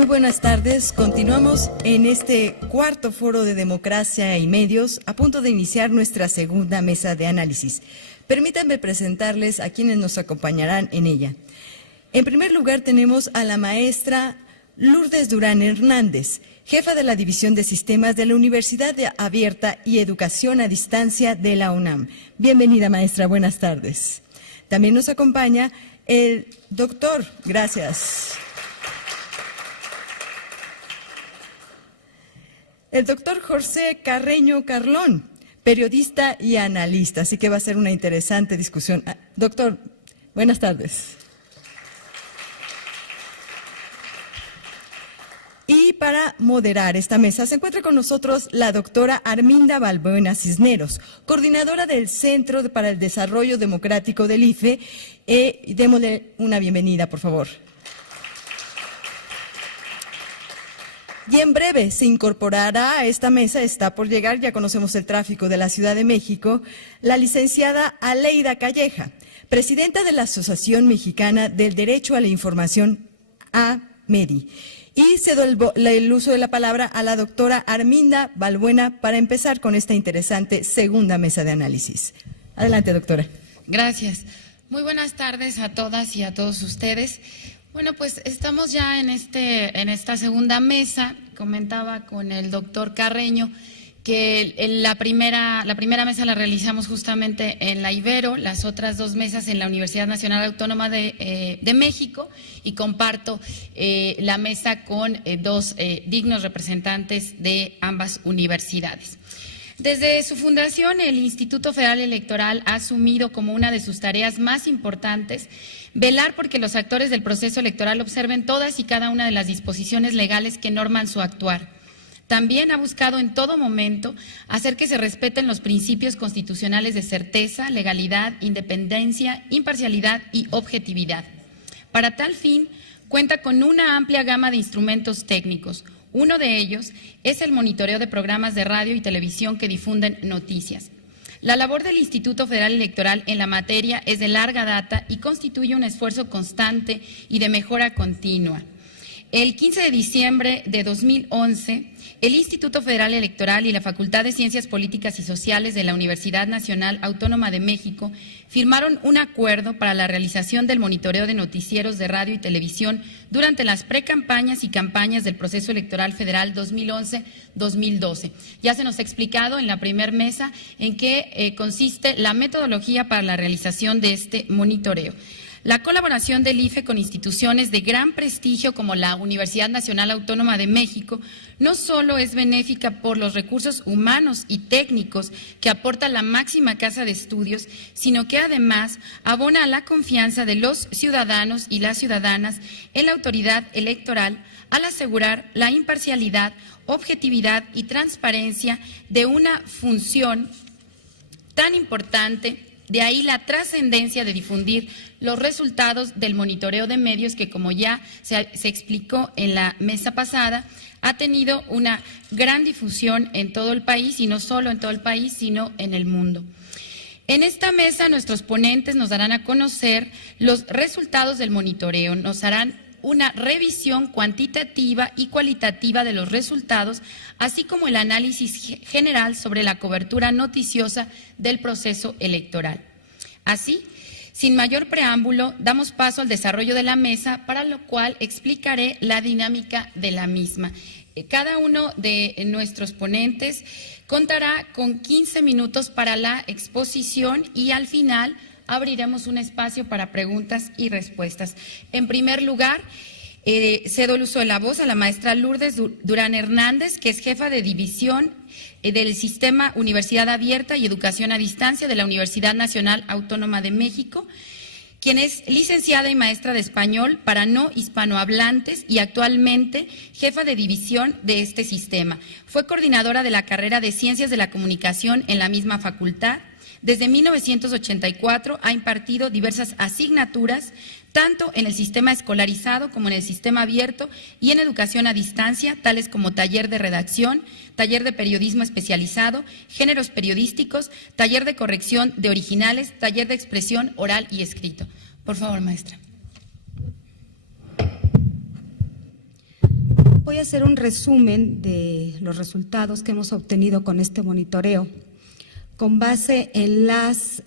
Muy buenas tardes. Continuamos en este cuarto foro de democracia y medios, a punto de iniciar nuestra segunda mesa de análisis. Permítanme presentarles a quienes nos acompañarán en ella. En primer lugar tenemos a la maestra Lourdes Durán Hernández, jefa de la División de Sistemas de la Universidad Abierta y Educación a Distancia de la UNAM. Bienvenida, maestra. Buenas tardes. También nos acompaña el doctor, gracias. El doctor José Carreño Carlón, periodista y analista, así que va a ser una interesante discusión. Doctor, buenas tardes. Y para moderar esta mesa se encuentra con nosotros la doctora Arminda Balbuena Cisneros, coordinadora del Centro para el Desarrollo Democrático del IFE. Démosle una bienvenida, por favor. Y en breve se incorporará a esta mesa, está por llegar, ya conocemos el tráfico de la Ciudad de México, la licenciada Aleida Calleja, presidenta de la Asociación Mexicana del Derecho a la Información, AMEDI. Y cedo el uso de la palabra a la doctora Arminda Balbuena para empezar con esta interesante segunda mesa de análisis. Adelante, doctora. Gracias. Muy buenas tardes a todas y a todos ustedes. Bueno, pues estamos ya en esta segunda mesa. Comentaba con el doctor Carreño que la primera mesa la realizamos justamente en la Ibero, las otras dos mesas en la Universidad Nacional Autónoma de México, y comparto la mesa con dos dignos representantes de ambas universidades. Desde su fundación, el Instituto Federal Electoral ha asumido como una de sus tareas más importantes velar porque los actores del proceso electoral observen todas y cada una de las disposiciones legales que norman su actuar. También ha buscado en todo momento hacer que se respeten los principios constitucionales de certeza, legalidad, independencia, imparcialidad y objetividad. Para tal fin, cuenta con una amplia gama de instrumentos técnicos. Uno de ellos es el monitoreo de programas de radio y televisión que difunden noticias. La labor del Instituto Federal Electoral en la materia es de larga data y constituye un esfuerzo constante y de mejora continua. El 15 de diciembre de 2011, el Instituto Federal Electoral y la Facultad de Ciencias Políticas y Sociales de la Universidad Nacional Autónoma de México firmaron un acuerdo para la realización del monitoreo de noticieros de radio y televisión durante las precampañas y campañas del proceso electoral federal 2011-2012. Ya se nos ha explicado en la primera mesa en qué consiste la metodología para la realización de este monitoreo. La colaboración del IFE con instituciones de gran prestigio como la Universidad Nacional Autónoma de México no solo es benéfica por los recursos humanos y técnicos que aporta la máxima casa de estudios, sino que además abona a la confianza de los ciudadanos y las ciudadanas en la autoridad electoral al asegurar la imparcialidad, objetividad y transparencia de una función tan importante. De ahí la trascendencia de difundir los resultados del monitoreo de medios que, como ya se explicó en la mesa pasada, ha tenido una gran difusión en todo el país, y no solo en todo el país, sino en el mundo. En esta mesa nuestros ponentes nos darán a conocer los resultados del monitoreo, nos harán una revisión cuantitativa y cualitativa de los resultados, así como el análisis general sobre la cobertura noticiosa del proceso electoral. Así, sin mayor preámbulo, damos paso al desarrollo de la mesa, para lo cual explicaré la dinámica de la misma. Cada uno de nuestros ponentes contará con 15 minutos para la exposición y al final abriremos un espacio para preguntas y respuestas. En primer lugar, cedo el uso de la voz a la maestra Lourdes Durán Hernández, que es jefa de división del Sistema Universidad Abierta y Educación a Distancia de la Universidad Nacional Autónoma de México, quien es licenciada y maestra de español para no hispanohablantes y actualmente jefa de división de este sistema. Fue coordinadora de la carrera de Ciencias de la Comunicación en la misma facultad. Desde 1984 ha impartido diversas asignaturas, tanto en el sistema escolarizado como en el sistema abierto y en educación a distancia, tales como taller de redacción, taller de periodismo especializado, géneros periodísticos, taller de corrección de originales, taller de expresión oral y escrito. Por favor, maestra. voy a hacer un resumen de los resultados que hemos obtenido con este monitoreo, con base en las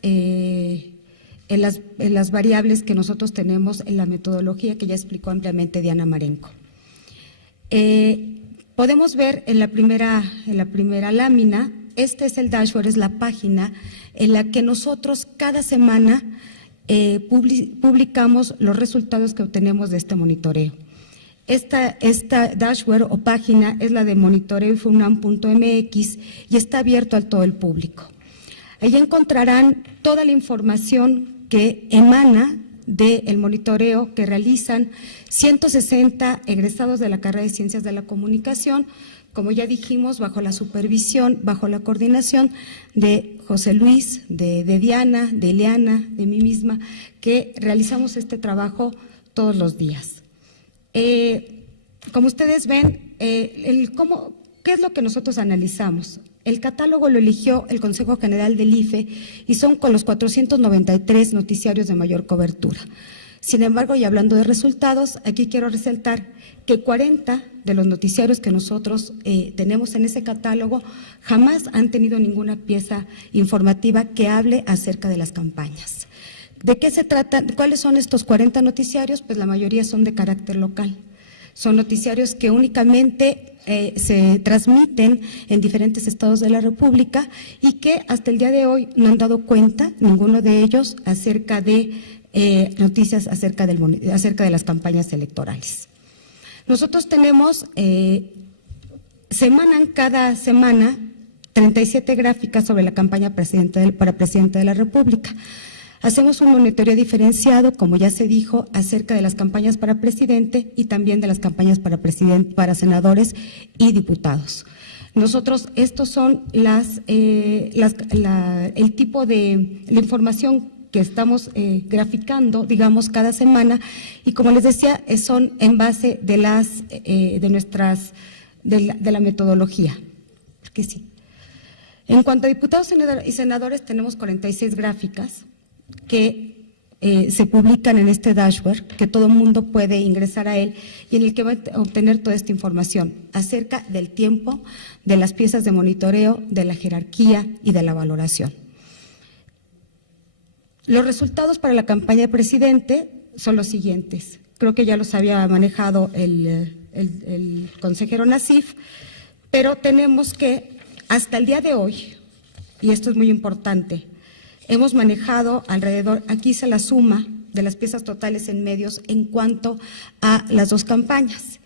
variables que nosotros tenemos en la metodología que ya explicó ampliamente Diana Marenco. Podemos ver en la primera lámina, este es el dashboard, es la página en la que nosotros cada semana publicamos los resultados que obtenemos de este monitoreo. Esta dashboard o página es la de monitoreoinfunam.mx y está abierto a todo el público. Allí encontrarán toda la información que emana del monitoreo que realizan 160 egresados de la carrera de Ciencias de la Comunicación, como ya dijimos, bajo la supervisión, bajo la coordinación de José Luis, de Diana, de Eliana, de mí misma, que realizamos este trabajo todos los días. Como ustedes ven, ¿qué es lo que nosotros analizamos? El catálogo lo eligió el Consejo General del IFE y son con los 493 noticiarios de mayor cobertura. Sin embargo, y hablando de resultados, aquí quiero resaltar que 40 de los noticiarios que nosotros tenemos en ese catálogo jamás han tenido ninguna pieza informativa que hable acerca de las campañas. ¿De qué se trata? ¿Cuáles son estos 40 noticiarios? Pues la mayoría son de carácter local. Son noticiarios que únicamente se transmiten en diferentes estados de la República y que hasta el día de hoy no han dado cuenta, ninguno de ellos, acerca de noticias acerca de las campañas electorales. Nosotros tenemos, cada semana, 37 gráficas sobre la campaña para presidente de la República. Hacemos un monitoreo diferenciado, como ya se dijo, acerca de las campañas para presidente y también de las campañas para senadores y diputados. Nosotros, estos son el tipo de la información que estamos graficando, digamos, cada semana, y como les decía, son en base de la metodología. Porque sí. En cuanto a diputados y senadores, tenemos 46 gráficas que se publican en este dashboard, que todo el mundo puede ingresar a él y en el que va a obtener toda esta información acerca del tiempo, de las piezas de monitoreo, de la jerarquía y de la valoración. Los resultados para la campaña de presidente son los siguientes. Creo que ya los había manejado el consejero Nasif, pero tenemos que hasta el día de hoy, y esto es muy importante, hemos manejado alrededor, aquí hice la suma de las piezas totales en medios en cuanto a las dos campañas.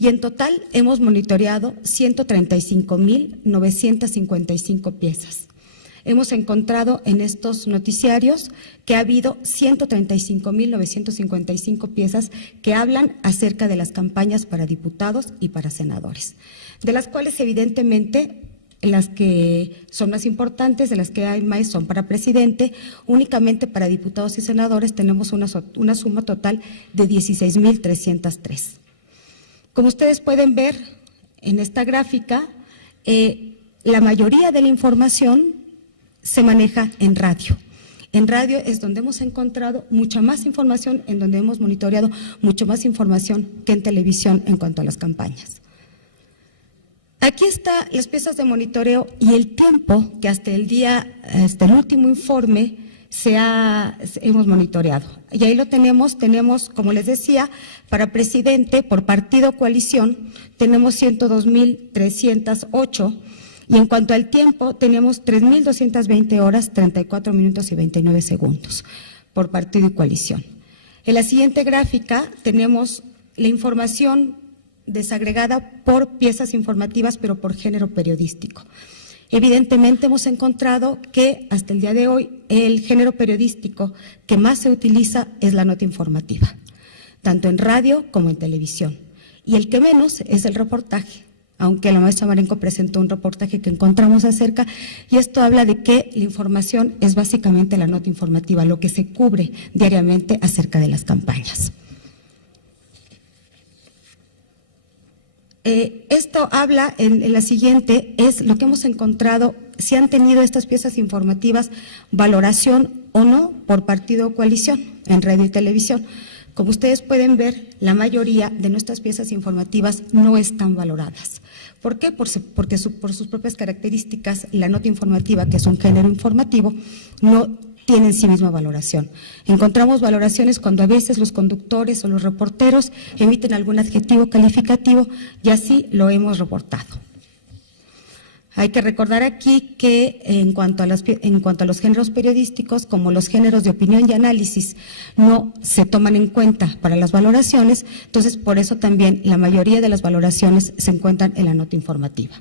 Y en total hemos monitoreado 135,955 piezas. Hemos encontrado en estos noticiarios que ha habido 135,955 piezas que hablan acerca de las campañas para diputados y para senadores, de las cuales evidentemente las que son más importantes, de las que hay más son para presidente. Únicamente para diputados y senadores tenemos una suma total de 16,303. Como ustedes pueden ver en esta gráfica, la mayoría de la información se maneja en radio. En radio es donde hemos encontrado mucha más información, en donde hemos monitoreado mucho más información que en televisión en cuanto a las campañas. Aquí están las piezas de monitoreo y el tiempo que hasta el último informe hemos monitoreado. Y ahí lo tenemos, como les decía, para presidente, por partido coalición, tenemos 102,308, y en cuanto al tiempo, tenemos 3,220 horas, 34 minutos y 29 segundos, por partido y coalición. En la siguiente gráfica tenemos la información desagregada por piezas informativas, pero por género periodístico. Evidentemente hemos encontrado que hasta el día de hoy el género periodístico que más se utiliza es la nota informativa, tanto en radio como en televisión. Y el que menos es el reportaje, aunque la maestra Marenco presentó un reportaje que encontramos acerca, y esto habla de que la información es básicamente la nota informativa, lo que se cubre diariamente acerca de las campañas. Esto habla en la siguiente, es lo que hemos encontrado, si han tenido estas piezas informativas valoración o no por partido o coalición en radio y televisión. Como ustedes pueden ver, la mayoría de nuestras piezas informativas no están valoradas. ¿Por qué? Porque por sus propias características, la nota informativa, que es un género informativo, no tiene en sí misma valoración. Encontramos valoraciones cuando a veces los conductores o los reporteros emiten algún adjetivo calificativo y así lo hemos reportado. Hay que recordar aquí que en cuanto a los géneros periodísticos, como los géneros de opinión y análisis no se toman en cuenta para las valoraciones, entonces por eso también la mayoría de las valoraciones se encuentran en la nota informativa.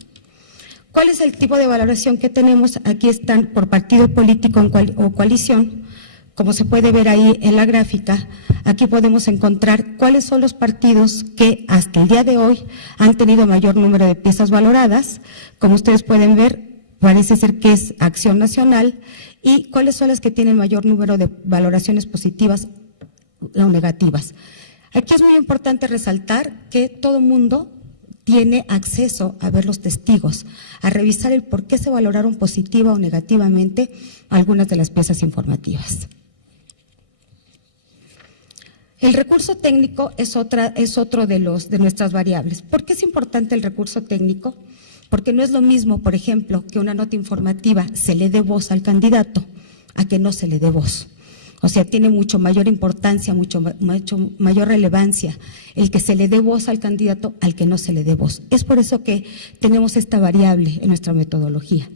¿Cuál es el tipo de valoración que tenemos? Aquí están por partido político o coalición. Como se puede ver ahí en la gráfica, aquí podemos encontrar cuáles son los partidos que hasta el día de hoy han tenido mayor número de piezas valoradas. Como ustedes pueden ver, parece ser que es Acción Nacional, y cuáles son las que tienen mayor número de valoraciones positivas o negativas. Aquí es muy importante resaltar que todo mundo tiene acceso a ver los testigos, a revisar el por qué se valoraron positiva o negativamente algunas de las piezas informativas. El recurso técnico es otro de nuestras variables. ¿Por qué es importante el recurso técnico? Porque no es lo mismo, por ejemplo, que una nota informativa se le dé voz al candidato a que no se le dé voz. O sea, tiene mucho mayor importancia, mucho mayor relevancia el que se le dé voz al candidato al que no se le dé voz. Es por eso que tenemos esta variable en nuestra metodología.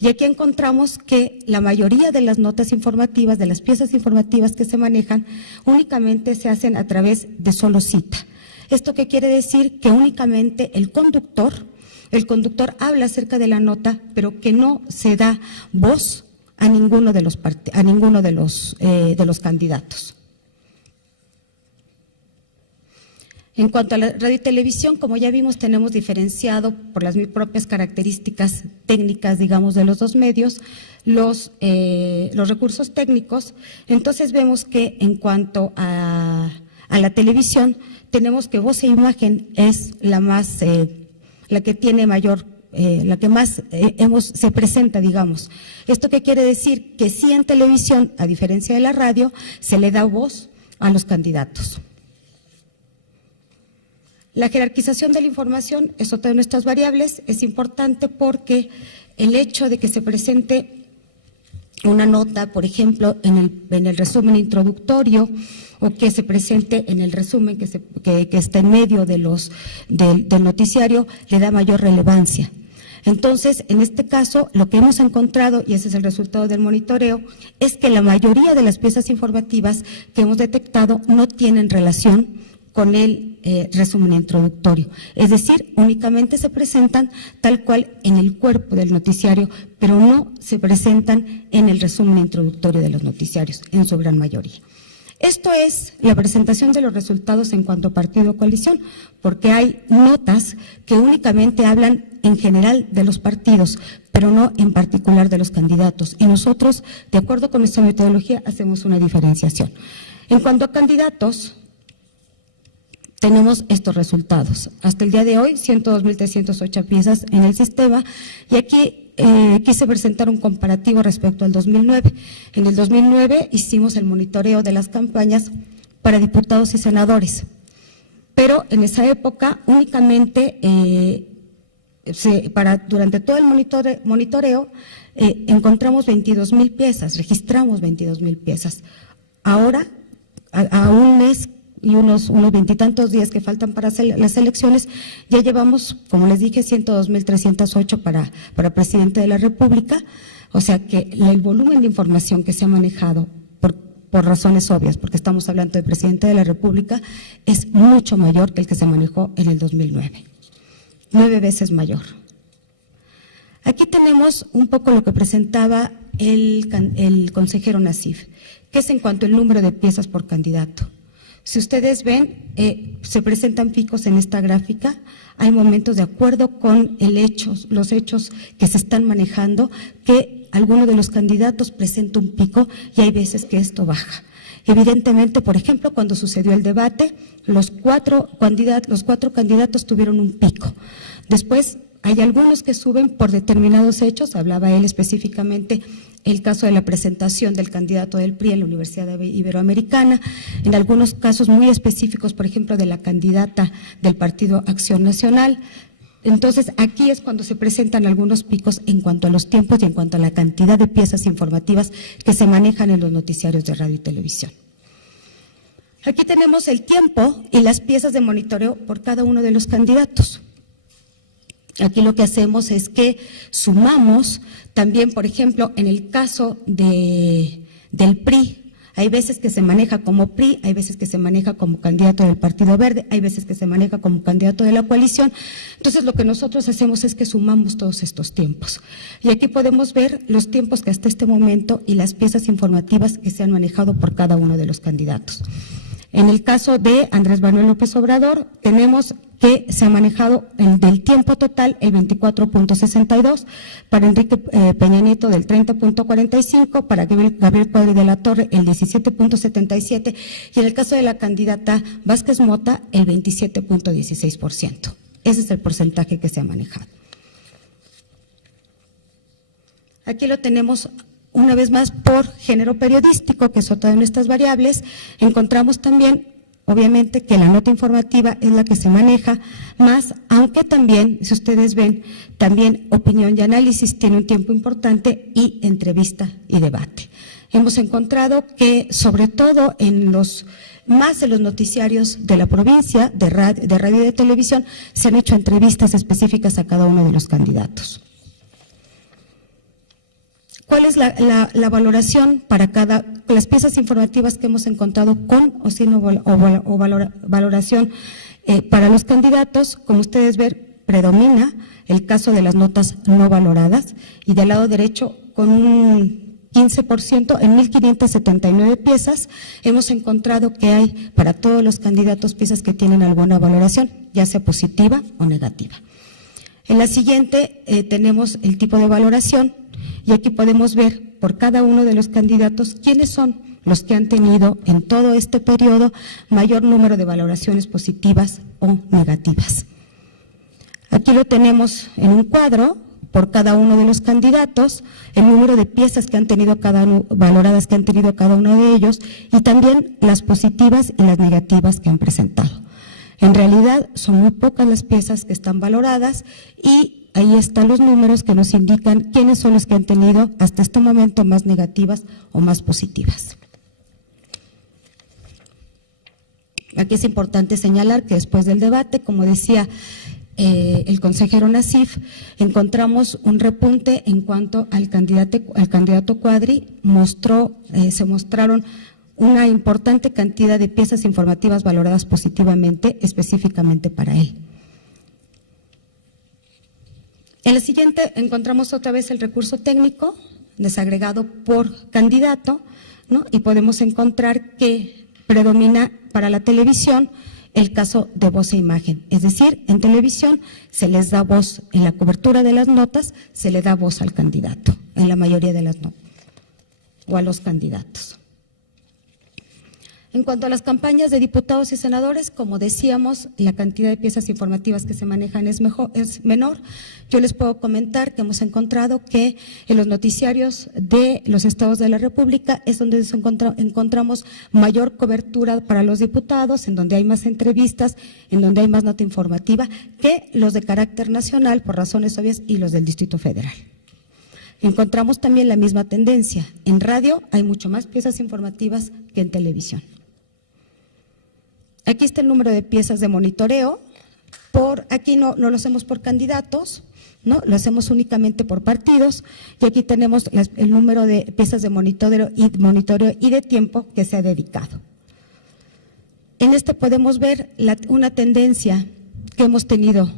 Y aquí encontramos que la mayoría de las notas informativas, de las piezas informativas que se manejan, únicamente se hacen a través de solo cita. ¿Esto qué quiere decir? Que únicamente el conductor habla acerca de la nota, pero que no se da voz a ninguno de los candidatos. En cuanto a la radio y televisión, como ya vimos, tenemos diferenciado por las propias características técnicas, digamos, de los dos medios, los recursos técnicos. Entonces vemos que en cuanto a la televisión, tenemos que voz e imagen es la que tiene mayor, la que más se presenta, digamos. ¿Esto qué quiere decir? Que sí, en televisión, a diferencia de la radio, se le da voz a los candidatos. La jerarquización de la información es otra de nuestras variables. Es importante porque el hecho de que se presente una nota, por ejemplo, en el resumen introductorio, o que se presente en el resumen que está en medio del noticiario, le da mayor relevancia. Entonces, en este caso, lo que hemos encontrado, y ese es el resultado del monitoreo, es que la mayoría de las piezas informativas que hemos detectado no tienen relación con el resumen introductorio. Es decir, únicamente se presentan tal cual en el cuerpo del noticiario, pero no se presentan en el resumen introductorio de los noticiarios, en su gran mayoría. Esto es la presentación de los resultados en cuanto a partido o coalición, porque hay notas que únicamente hablan en general de los partidos, pero no en particular de los candidatos. Y nosotros, de acuerdo con nuestra metodología, hacemos una diferenciación. En cuanto a candidatos, tenemos estos resultados. Hasta el día de hoy, 102.308 piezas en el sistema, y aquí quise presentar un comparativo respecto al 2009. En el 2009 hicimos el monitoreo de las campañas para diputados y senadores, pero en esa época únicamente durante todo el monitoreo encontramos 22.000 piezas, registramos 22.000 piezas. Ahora, a un mes y unos veintitantos días que faltan para las elecciones, ya llevamos, como les dije, 102.308 para presidente de la República. O sea que el volumen de información que se ha manejado, por razones obvias, porque estamos hablando de presidente de la República, es mucho mayor que el que se manejó en el 2009, 9 veces mayor. Aquí tenemos un poco lo que presentaba el consejero Nassif, que es en cuanto al número de piezas por candidato. Si ustedes ven, se presentan picos en esta gráfica. Hay momentos, de acuerdo con los hechos que se están manejando, que alguno de los candidatos presenta un pico y hay veces que esto baja. Evidentemente, por ejemplo, cuando sucedió el debate, los cuatro candidatos tuvieron un pico. Después, hay algunos que suben por determinados hechos, hablaba él específicamente el caso de la presentación del candidato del PRI en la Universidad Iberoamericana, en algunos casos muy específicos, por ejemplo, de la candidata del Partido Acción Nacional. Entonces, aquí es cuando se presentan algunos picos en cuanto a los tiempos y en cuanto a la cantidad de piezas informativas que se manejan en los noticiarios de radio y televisión. Aquí tenemos el tiempo y las piezas de monitoreo por cada uno de los candidatos. Aquí lo que hacemos es que sumamos también, por ejemplo, en el caso del PRI, hay veces que se maneja como PRI, hay veces que se maneja como candidato del Partido Verde, hay veces que se maneja como candidato de la coalición. Entonces, lo que nosotros hacemos es que sumamos todos estos tiempos. Y aquí podemos ver los tiempos que hasta este momento y las piezas informativas que se han manejado por cada uno de los candidatos. En el caso de Andrés Manuel López Obrador, tenemos que se ha manejado del tiempo total el 24.62, para Enrique Peña Nieto del 30.45, para Gabriel Cuadri de la Torre el 17.77 y en el caso de la candidata Vázquez Mota el 27.16%. Ese es el porcentaje que se ha manejado. Aquí lo tenemos una vez más por género periodístico, que es otra de nuestras variables. Encontramos también, obviamente, que la nota informativa es la que se maneja más, aunque también, si ustedes ven, también opinión y análisis tiene un tiempo importante y entrevista y debate. Hemos encontrado que, sobre todo en los noticiarios de la provincia, de radio y de televisión, se han hecho entrevistas específicas a cada uno de los candidatos. ¿Cuál es la valoración para las piezas informativas que hemos encontrado con o sin valoración para los candidatos? Como ustedes ven, predomina el caso de las notas no valoradas y del lado derecho con un 15%, en 1.579 piezas, hemos encontrado que hay para todos los candidatos piezas que tienen alguna valoración, ya sea positiva o negativa. En la siguiente tenemos el tipo de valoración. Y aquí podemos ver por cada uno de los candidatos quiénes son los que han tenido en todo este periodo mayor número de valoraciones positivas o negativas. Aquí lo tenemos en un cuadro por cada uno de los candidatos, el número de piezas que han tenido valoradas que han tenido cada uno de ellos y también las positivas y las negativas que han presentado. En realidad son muy pocas las piezas que están valoradas y ahí están los números que nos indican quiénes son los que han tenido hasta este momento más negativas o más positivas. Aquí es importante señalar que después del debate, como decía el consejero Nasif, encontramos un repunte en cuanto al candidato Cuadri. Se mostraron una importante cantidad de piezas informativas valoradas positivamente, específicamente para él. En la siguiente encontramos otra vez el recurso técnico desagregado por candidato, ¿no? Y podemos encontrar que predomina para la televisión el caso de voz e imagen. Es decir, en televisión se les da voz, en la cobertura de las notas se le da voz al candidato, en la mayoría de las notas, o a los candidatos. En cuanto a las campañas de diputados y senadores, como decíamos, la cantidad de piezas informativas que se manejan es menor. Yo les puedo comentar que hemos encontrado que en los noticiarios de los estados de la República es donde encontramos mayor cobertura para los diputados, en donde hay más entrevistas, en donde hay más nota informativa, que los de carácter nacional, por razones obvias, y los del Distrito Federal. Encontramos también la misma tendencia. En radio hay mucho más piezas informativas que en televisión. Aquí está el número de piezas de monitoreo. Aquí no lo hacemos por candidatos, ¿no? Lo hacemos únicamente por partidos. Y aquí tenemos el número de piezas de monitoreo y de tiempo que se ha dedicado. En este podemos ver una tendencia que hemos tenido,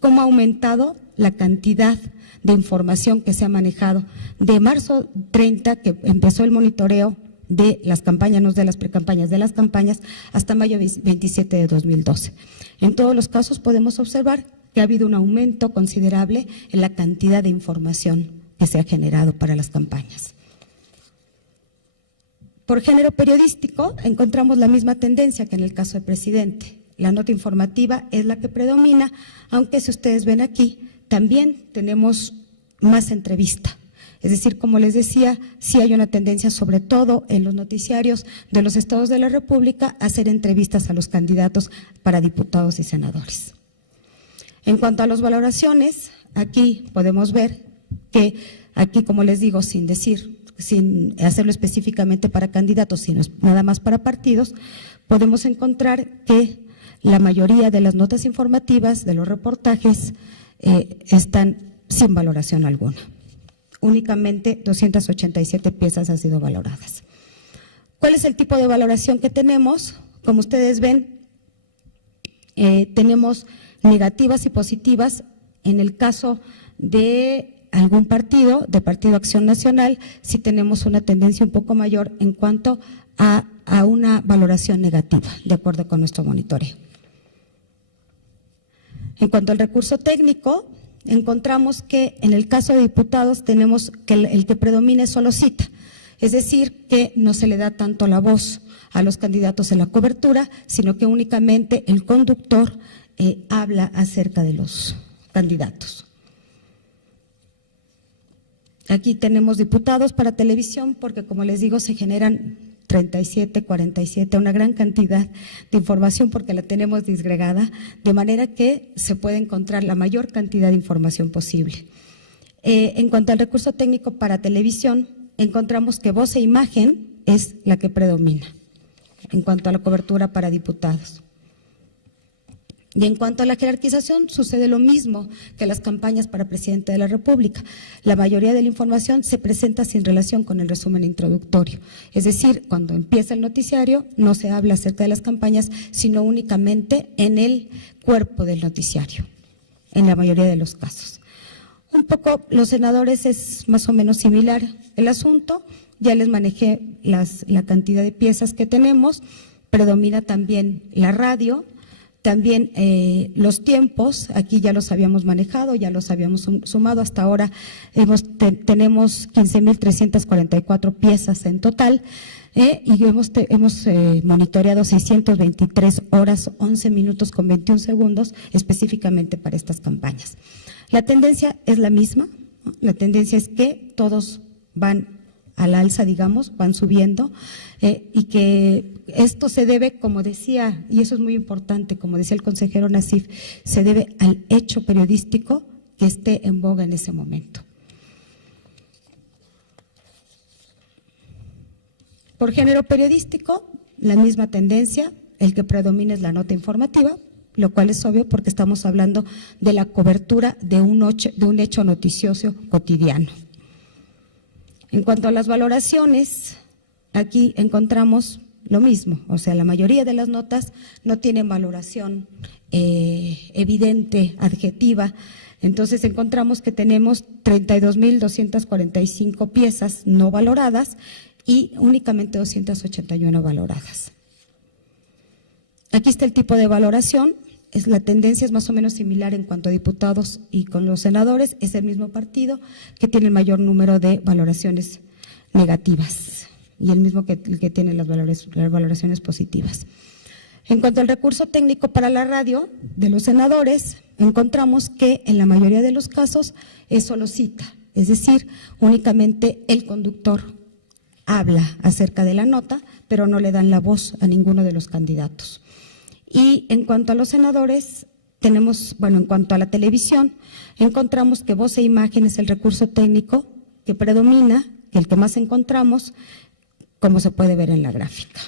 cómo ha aumentado la cantidad de información que se ha manejado. De marzo 30, que empezó el monitoreo de las campañas, no de las precampañas, de las campañas, hasta mayo 27 de 2012. En todos los casos podemos observar que ha habido un aumento considerable en la cantidad de información que se ha generado para las campañas. Por género periodístico encontramos la misma tendencia que en el caso del presidente. La nota informativa es la que predomina, aunque si ustedes ven aquí, también tenemos más entrevista. Es decir, como les decía, sí hay una tendencia, sobre todo en los noticiarios de los estados de la República, a hacer entrevistas a los candidatos para diputados y senadores. En cuanto a las valoraciones, aquí podemos ver que aquí, como les digo, sin hacerlo específicamente para candidatos, sino nada más para partidos, podemos encontrar que la mayoría de las notas informativas, de los reportajes, están sin valoración alguna. Únicamente 287 piezas han sido valoradas. ¿Cuál es el tipo de valoración que tenemos? Como ustedes ven, tenemos negativas y positivas. En el caso de algún partido, de Partido Acción Nacional, sí tenemos una tendencia un poco mayor en cuanto a una valoración negativa, de acuerdo con nuestro monitoreo. En cuanto al recurso técnico, encontramos que en el caso de diputados tenemos que el que predomina es solo cita, es decir, que no se le da tanto la voz a los candidatos en la cobertura, sino que únicamente el conductor habla acerca de los candidatos. Aquí tenemos diputados para televisión porque, como les digo, se generan 37, 47, una gran cantidad de información porque la tenemos disgregada, de manera que se puede encontrar la mayor cantidad de información posible. En cuanto al recurso técnico para televisión, encontramos que voz e imagen es la que predomina en cuanto a la cobertura para diputados. Y en cuanto a la jerarquización, sucede lo mismo que las campañas para presidente de la República. La mayoría de la información se presenta sin relación con el resumen introductorio. Es decir, cuando empieza el noticiario, no se habla acerca de las campañas, sino únicamente en el cuerpo del noticiario, en la mayoría de los casos. Un poco, los senadores es más o menos similar el asunto. Ya les manejé la cantidad de piezas que tenemos. Predomina también la radio. También los tiempos, aquí ya los habíamos manejado, ya los habíamos sumado, hasta ahora tenemos 15,344 piezas en total y hemos monitoreado 623 horas, 11 minutos con 21 segundos específicamente para estas campañas. La tendencia es la misma, ¿no? La tendencia es que todos van al alza, digamos, van subiendo y que esto se debe, como decía, y eso es muy importante, como decía el consejero Nasif, se debe al hecho periodístico que esté en boga en ese momento. Por género periodístico, la misma tendencia, el que predomina es la nota informativa, lo cual es obvio porque estamos hablando de la cobertura de un hecho noticioso cotidiano. En cuanto a las valoraciones, aquí encontramos lo mismo, o sea, la mayoría de las notas no tienen valoración evidente, adjetiva. Entonces encontramos que tenemos 32,245 piezas no valoradas y únicamente 281 valoradas. Aquí está el tipo de valoración. La tendencia es más o menos similar en cuanto a diputados y con los senadores, es el mismo partido que tiene el mayor número de valoraciones negativas y el mismo que tiene las valoraciones positivas. En cuanto al recurso técnico para la radio de los senadores, encontramos que en la mayoría de los casos es solo cita, es decir, únicamente el conductor habla acerca de la nota, pero no le dan la voz a ninguno de los candidatos. Y en cuanto a los senadores, tenemos, en cuanto a la televisión, encontramos que voz e imagen es el recurso técnico que predomina, que el que más encontramos, como se puede ver en la gráfica.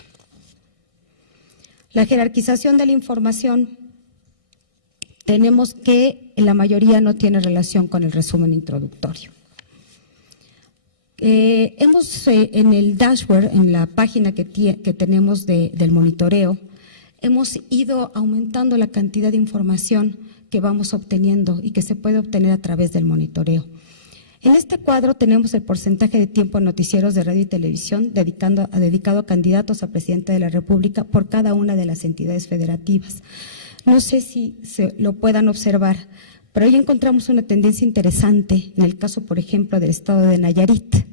La jerarquización de la información, tenemos que la mayoría no tiene relación con el resumen introductorio. En el dashboard, en la página que tenemos del monitoreo, hemos ido aumentando la cantidad de información que vamos obteniendo y que se puede obtener a través del monitoreo. En este cuadro tenemos el porcentaje de tiempo en noticieros de radio y televisión dedicado a candidatos a presidente de la República por cada una de las entidades federativas. No sé si se lo puedan observar, pero hoy encontramos una tendencia interesante en el caso, por ejemplo, del estado de Nayarit.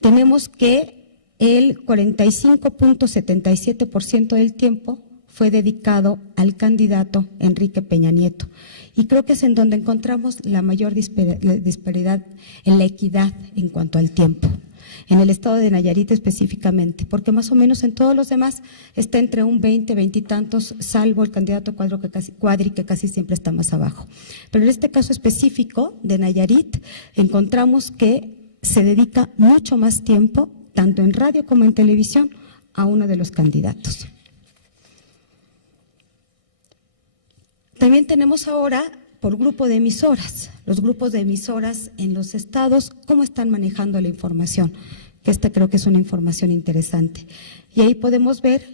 Tenemos que el 45,77% del tiempo fue dedicado al candidato Enrique Peña Nieto. Y creo que es en donde encontramos la mayor disparidad en la equidad en cuanto al tiempo, en el estado de Nayarit específicamente, porque más o menos en todos los demás está entre un 20 y tantos, salvo el candidato Cuadri, que casi siempre está más abajo. Pero en este caso específico de Nayarit, encontramos que se dedica mucho más tiempo, tanto en radio como en televisión, a uno de los candidatos. También tenemos ahora por grupo de emisoras, los grupos de emisoras en los estados, cómo están manejando la información, que esta creo que es una información interesante. Y ahí podemos ver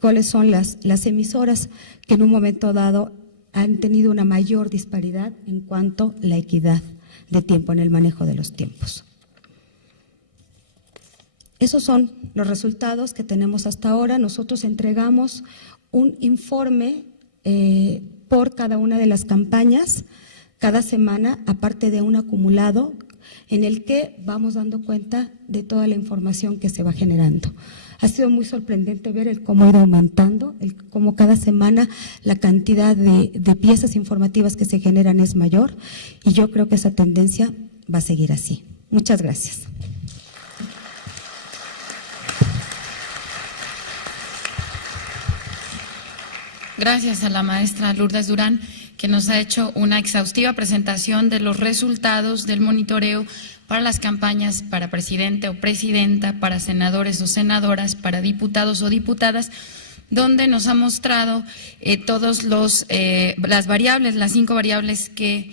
cuáles son las emisoras que en un momento dado han tenido una mayor disparidad en cuanto a la equidad de tiempo, en el manejo de los tiempos. Esos son los resultados que tenemos hasta ahora. Nosotros entregamos un informe por cada una de las campañas, cada semana, aparte de un acumulado en el que vamos dando cuenta de toda la información que se va generando. Ha sido muy sorprendente ver cómo ha ido aumentando, cómo cada semana la cantidad de piezas informativas que se generan es mayor, y yo creo que esa tendencia va a seguir así. Muchas gracias. Gracias a la maestra Lourdes Durán, que nos ha hecho una exhaustiva presentación de los resultados del monitoreo para las campañas para presidente o presidenta, para senadores o senadoras, para diputados o diputadas, donde nos ha mostrado todos las variables, las 5 variables que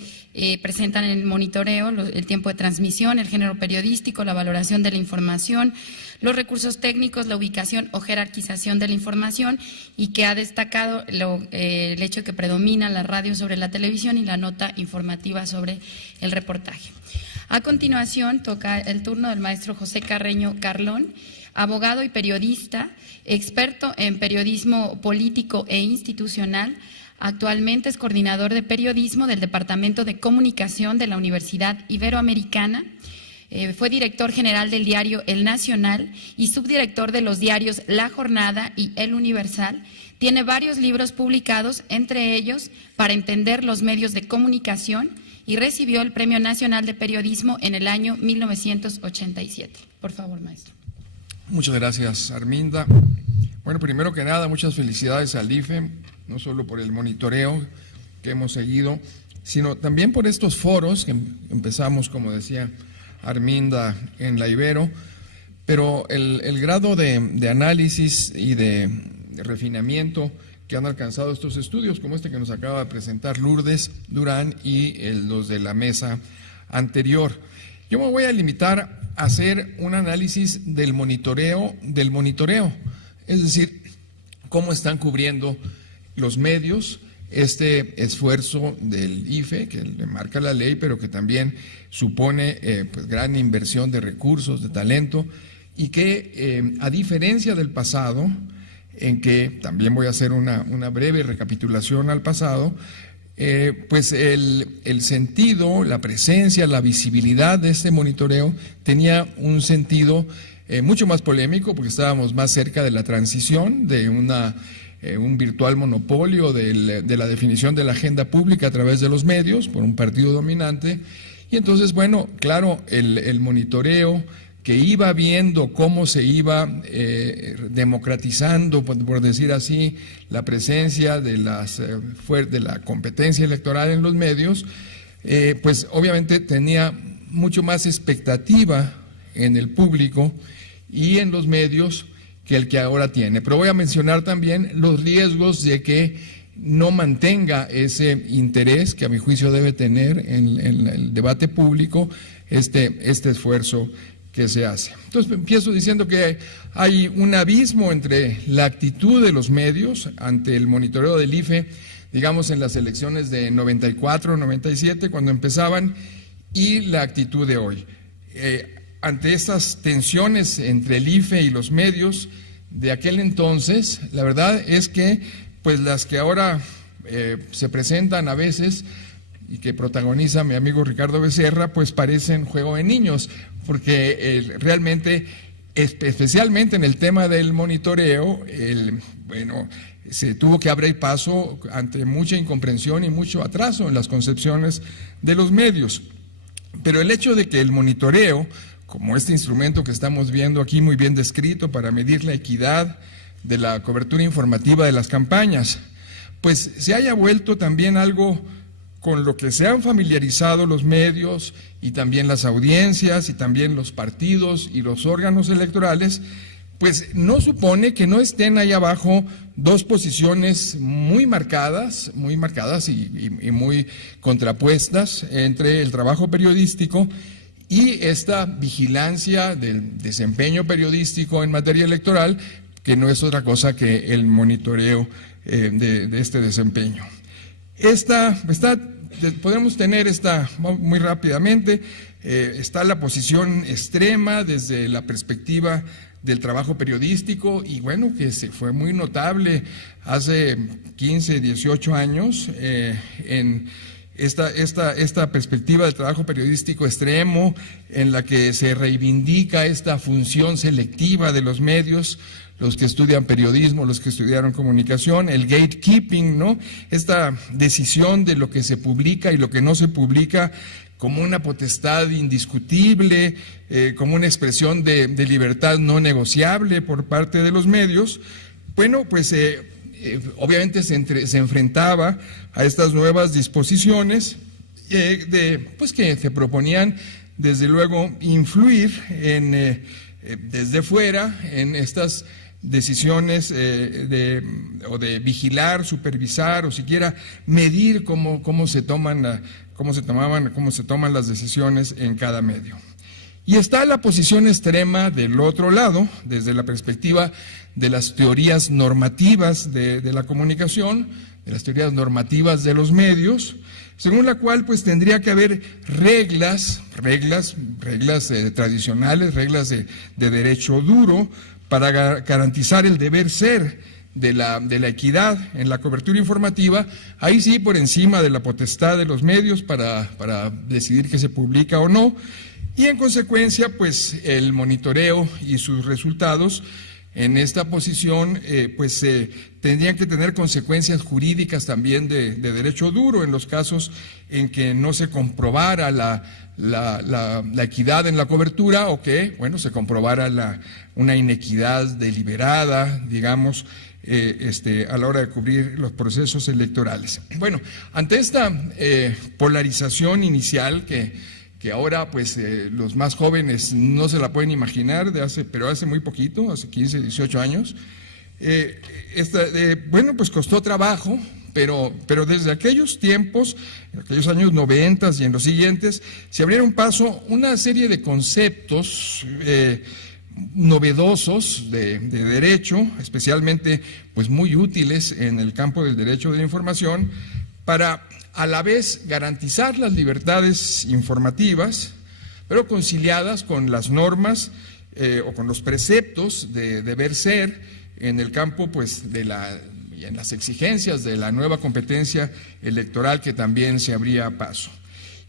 presentan el monitoreo: el tiempo de transmisión, el género periodístico, la valoración de la información, los recursos técnicos, la ubicación o jerarquización de la información, y que ha destacado el hecho de que predomina la radio sobre la televisión y la nota informativa sobre el reportaje. A continuación, toca el turno del maestro José Carreño Carlón, abogado y periodista, experto en periodismo político e institucional. Actualmente es coordinador de periodismo del Departamento de Comunicación de la Universidad Iberoamericana. Fue director general del diario El Nacional y subdirector de los diarios La Jornada y El Universal. Tiene varios libros publicados, entre ellos Para entender los medios de comunicación, y recibió el Premio Nacional de Periodismo en el año 1987. Por favor, maestro. Muchas gracias, Arminda. Bueno, primero que nada, muchas felicidades al IFE, no solo por el monitoreo que hemos seguido, sino también por estos foros que empezamos, como decía Arminda, en la Ibero, pero el grado de análisis y de refinamiento que han alcanzado estos estudios, como este que nos acaba de presentar Lourdes Durán y los de la mesa anterior. Yo me voy a limitar a hacer un análisis del monitoreo, es decir, cómo están cubriendo los medios este esfuerzo del IFE, que le marca la ley, pero que también supone pues gran inversión de recursos, de talento, y que a diferencia del pasado, en que también voy a hacer una breve recapitulación al pasado, pues el sentido, la presencia, la visibilidad de este monitoreo tenía un sentido mucho más polémico, porque estábamos más cerca de la transición de un virtual monopolio de la definición de la agenda pública a través de los medios por un partido dominante. Y entonces, bueno, claro, el monitoreo que iba viendo cómo se iba democratizando, por decir así, la presencia de la competencia electoral en los medios, pues obviamente tenía mucho más expectativa en el público y en los medios que el que ahora tiene. Pero voy a mencionar también los riesgos de que no mantenga ese interés que a mi juicio debe tener en el debate público este esfuerzo que se hace. Entonces empiezo diciendo que hay un abismo entre la actitud de los medios ante el monitoreo del IFE, digamos en las elecciones de 94, 97, cuando empezaban, y la actitud de hoy. Ante estas tensiones entre el IFE y los medios de aquel entonces, la verdad es que pues las que ahora se presentan a veces y que protagoniza mi amigo Ricardo Becerra, pues parecen juego de niños, porque realmente, especialmente en el tema del monitoreo, se tuvo que abrir paso ante mucha incomprensión y mucho atraso en las concepciones de los medios. Pero el hecho de que el monitoreo, como este instrumento que estamos viendo aquí muy bien descrito para medir la equidad de la cobertura informativa de las campañas, pues se haya vuelto también algo con lo que se han familiarizado los medios y también las audiencias y también los partidos y los órganos electorales, pues no supone que no estén ahí abajo dos posiciones muy marcadas y muy contrapuestas entre el trabajo periodístico y esta vigilancia del desempeño periodístico en materia electoral, que no es otra cosa que el monitoreo de este desempeño. Podemos tener muy rápidamente, está la posición extrema desde la perspectiva del trabajo periodístico, y bueno, que se fue muy notable hace 15, 18 años en esta perspectiva del trabajo periodístico extremo, en la que se reivindica esta función selectiva de los medios, los que estudian periodismo, los que estudiaron comunicación, el gatekeeping, ¿no? Esta decisión de lo que se publica y lo que no se publica como una potestad indiscutible, como una expresión de libertad no negociable por parte de los medios. Bueno, pues obviamente se enfrentaba a estas nuevas disposiciones pues que se proponían, desde luego, influir desde fuera en estas decisiones o de vigilar, supervisar o siquiera medir cómo se toman las decisiones en cada medio. Y está la posición extrema del otro lado, desde la perspectiva de las teorías normativas de la comunicación, de las teorías normativas de los medios, según la cual pues tendría que haber reglas tradicionales, reglas de derecho duro, para garantizar el deber ser de la equidad en la cobertura informativa, ahí sí por encima de la potestad de los medios para decidir qué se publica o no, y en consecuencia pues el monitoreo y sus resultados en esta posición tendrían que tener consecuencias jurídicas también de derecho duro en los casos en que no se comprobara la equidad en la cobertura, o que, bueno, se comprobara una inequidad deliberada, digamos, a la hora de cubrir los procesos electorales. Bueno, ante esta polarización inicial que ahora pues los más jóvenes no se la pueden imaginar, pero hace muy poquito, hace 15, 18 años, bueno, pues costó trabajo, pero desde aquellos tiempos, en aquellos años 90 y en los siguientes, se abrieron paso una serie de conceptos novedosos de derecho, especialmente pues muy útiles en el campo del derecho de la información, para a la vez garantizar las libertades informativas, pero conciliadas con las normas o con los preceptos de deber ser en el campo pues y en las exigencias de la nueva competencia electoral que también se abría paso.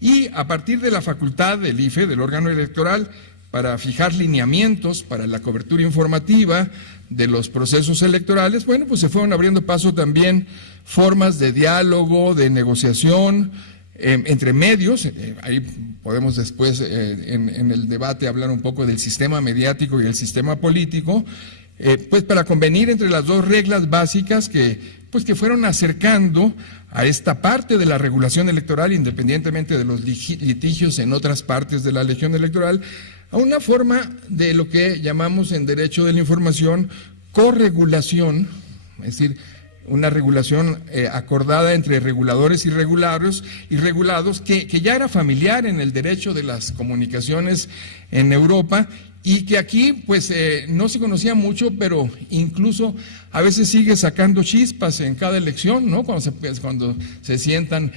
Y a partir de la facultad del IFE, del órgano electoral, para fijar lineamientos para la cobertura informativa de los procesos electorales, bueno, pues se fueron abriendo paso también formas de diálogo, de negociación entre medios. Ahí podemos después en el debate hablar un poco del sistema mediático y el sistema político, pues para convenir entre las dos reglas básicas que fueron acercando a esta parte de la regulación electoral, independientemente de los litigios en otras partes de la legión electoral, a una forma de lo que llamamos en derecho de la información corregulación, es decir, una regulación acordada entre reguladores y regulados, que ya era familiar en el derecho de las comunicaciones en Europa, y que aquí pues no se conocía mucho, pero incluso a veces sigue sacando chispas en cada elección, ¿no? Cuando se sientan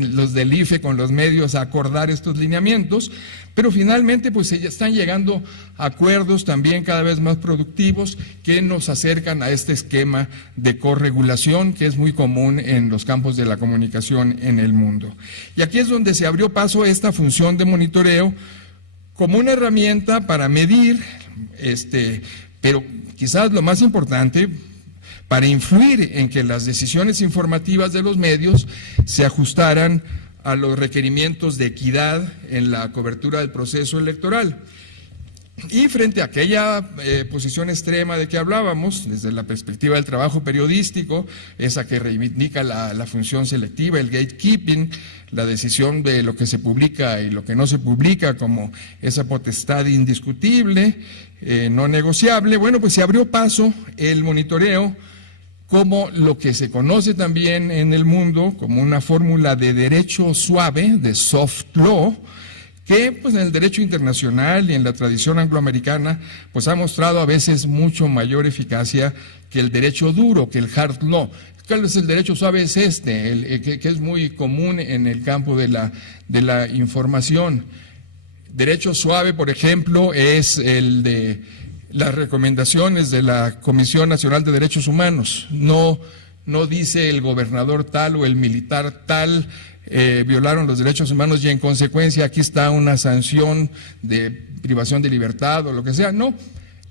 los del IFE con los medios a acordar estos lineamientos, pero finalmente pues están llegando a acuerdos también cada vez más productivos que nos acercan a este esquema de corregulación que es muy común en los campos de la comunicación en el mundo. Y aquí es donde se abrió paso esta función de monitoreo como una herramienta para medir, pero quizás lo más importante, para influir en que las decisiones informativas de los medios se ajustaran a los requerimientos de equidad en la cobertura del proceso electoral. Y frente a aquella posición extrema de que hablábamos, desde la perspectiva del trabajo periodístico, esa que reivindica la función selectiva, el gatekeeping, la decisión de lo que se publica y lo que no se publica como esa potestad indiscutible, no negociable, bueno, pues se abrió paso el monitoreo como lo que se conoce también en el mundo como una fórmula de derecho suave, de soft law, que pues en el derecho internacional y en la tradición angloamericana pues ha mostrado a veces mucho mayor eficacia que el derecho duro, que el hard law. ¿Cuál es el derecho suave? Es que es muy común en el campo de la información. Derecho suave, por ejemplo, es el de las recomendaciones de la Comisión Nacional de Derechos Humanos. No dice el gobernador tal o el militar tal violaron los derechos humanos y en consecuencia aquí está una sanción de privación de libertad o lo que sea. No,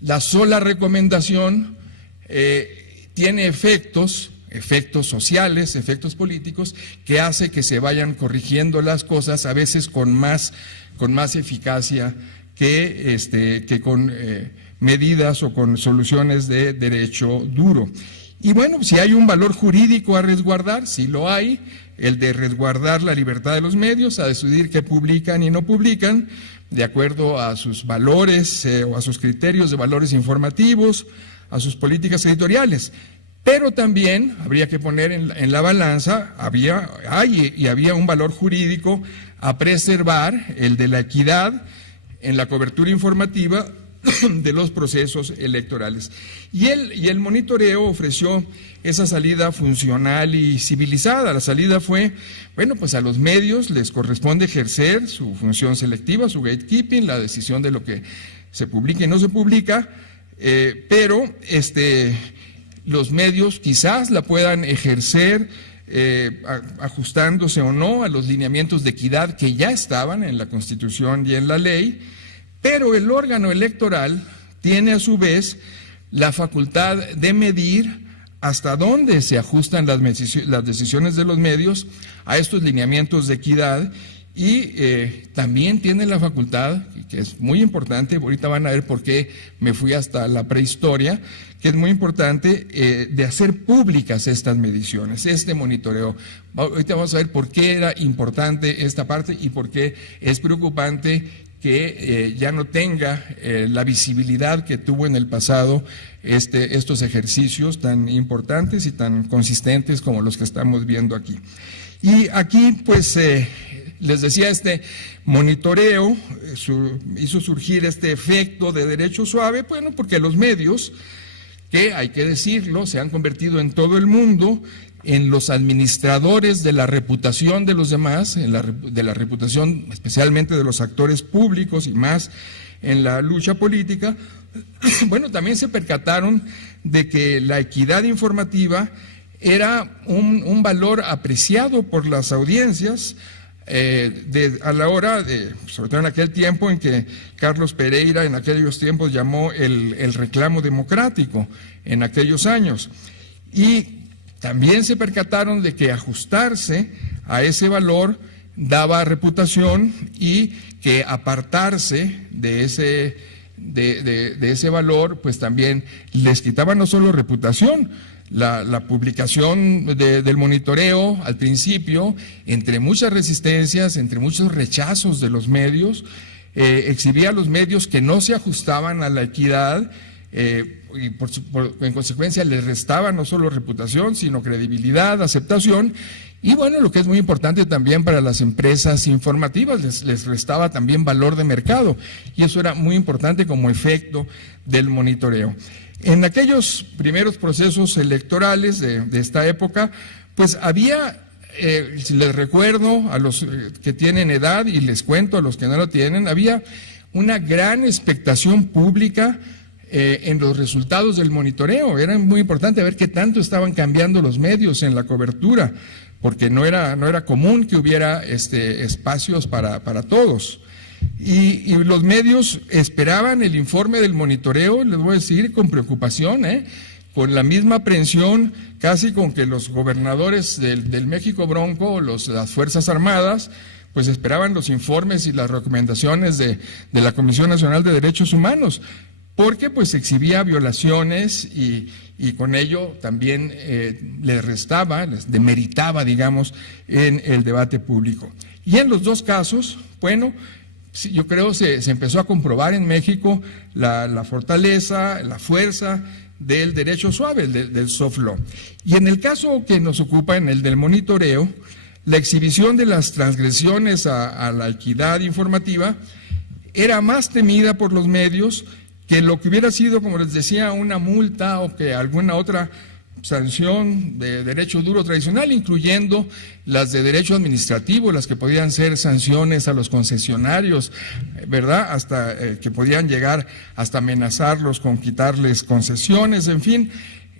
la sola recomendación tiene efectos sociales, efectos políticos, que hace que se vayan corrigiendo las cosas, a veces con más eficacia que con medidas o con soluciones de derecho duro. Y bueno, si hay un valor jurídico a resguardar, sí lo hay, el de resguardar la libertad de los medios, a decidir qué publican y no publican, de acuerdo a sus valores o a sus criterios de valores informativos, a sus políticas editoriales. Pero también habría que poner en la balanza, había un valor jurídico a preservar, el de la equidad en la cobertura informativa de los procesos electorales. Y el monitoreo ofreció esa salida funcional y civilizada. La salida fue, bueno, pues a los medios les corresponde ejercer su función selectiva, su gatekeeping, la decisión de lo que se publica y no se publica, pero los medios quizás la puedan ejercer ajustándose o no a los lineamientos de equidad que ya estaban en la Constitución y en la ley, pero el órgano electoral tiene a su vez la facultad de medir hasta dónde se ajustan las decisiones de los medios a estos lineamientos de equidad y también tiene la facultad, que es muy importante, ahorita van a ver por qué me fui hasta la prehistoria, que es muy importante de hacer públicas estas mediciones, este monitoreo. Ahorita vamos a ver por qué era importante esta parte y por qué es preocupante que ya no tenga la visibilidad que tuvo en el pasado estos ejercicios tan importantes y tan consistentes como los que estamos viendo aquí. Y aquí, pues, les decía, este monitoreo hizo surgir este efecto de derecho suave, bueno, porque los medios, que hay que decirlo, se han convertido en todo el mundo en los administradores de la reputación de los demás, de la reputación especialmente de los actores públicos y más en la lucha política. Bueno, también se percataron de que la equidad informativa era un valor apreciado por las audiencias a la hora de, sobre todo en aquel tiempo en que Carlos Pereira en aquellos tiempos llamó el reclamo democrático en aquellos años. Y también se percataron de que ajustarse a ese valor daba reputación y que apartarse de ese valor, pues también les quitaba no solo reputación. La publicación del monitoreo al principio, entre muchas resistencias, entre muchos rechazos de los medios, exhibía a los medios que no se ajustaban a la equidad, y en consecuencia les restaba no solo reputación, sino credibilidad, aceptación, y bueno, lo que es muy importante también para las empresas informativas, les restaba también valor de mercado, y eso era muy importante como efecto del monitoreo. En aquellos primeros procesos electorales de esta época, pues había, si les recuerdo a los que tienen edad y les cuento a los que no lo tienen, había una gran expectación pública en los resultados del monitoreo. Era muy importante ver qué tanto estaban cambiando los medios en la cobertura, porque no era común que hubiera espacios para todos. Y los medios esperaban el informe del monitoreo, les voy a decir, con preocupación, con la misma aprehensión, casi con que los gobernadores del México Bronco, las Fuerzas Armadas, pues esperaban los informes y las recomendaciones de la Comisión Nacional de Derechos Humanos, porque pues exhibía violaciones y con ello también les demeritaba, digamos, en el debate público. Y en los dos casos, bueno, yo creo se empezó a comprobar en México la fortaleza, la fuerza del derecho suave, del soft law. Y en el caso que nos ocupa, en el del monitoreo, la exhibición de las transgresiones a la equidad informativa era más temida por los medios que lo que hubiera sido, como les decía, una multa o que alguna otra sanción de derecho duro tradicional, incluyendo las de derecho administrativo, las que podían ser sanciones a los concesionarios, ¿verdad? Hasta que podían llegar hasta amenazarlos con quitarles concesiones, en fin,